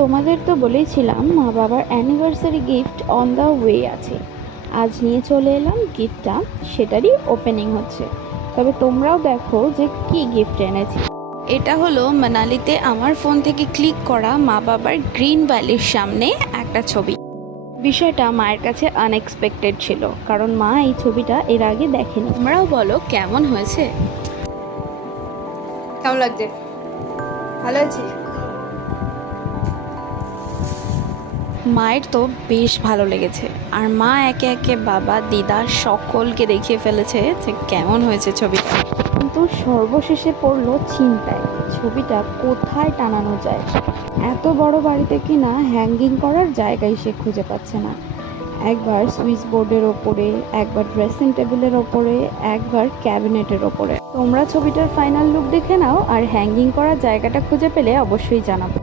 তোমাদের তো বলেইছিলাম মা বাবার anniversary gift on the way আছে। আজ নিয়ে চলে এলাম গিফটটা, সেটারই ওপেনিং হচ্ছে। তবে তোমরাও দেখো যে কি গিফট এনেছি। এটা হলো মানালিতে আমার ফোন থেকে ক্লিক করা মা বাবার গ্রিন ভ্যালির সামনে একটা ছবি। বিষয়টা মায়ের কাছে আনএক্সপেক্টেড ছিল, কারণ মা এই ছবিটা এর আগে দেখেনি। তোমরাও বলো কেমন হয়েছে। কেমন লাগছে? ভালো আছে? মায়ের তো বেশ ভালো লেগেছে, আর মা একে একে বাবা দিদা সকলকে দেখিয়ে ফেলেছে যে কেমন হয়েছে ছবিটা। কিন্তু সর্বশেষে পড়লো চিন্তায়, ছবিটা কোথায় টানানো যায়। এত বড় বাড়িতে কিনা হ্যাঙ্গিং করার জায়গাই সে খুঁজে পাচ্ছে না। একবার সুইচ বোর্ডের ওপরে, একবার ড্রেসিং টেবিলের ওপরে, একবার ক্যাবিনেটের ওপরে। তোমরা ছবিটার ফাইনাল লুক দেখে নাও, আর হ্যাঙ্গিং করার জায়গাটা খুঁজে পেলে অবশ্যই জানাবো।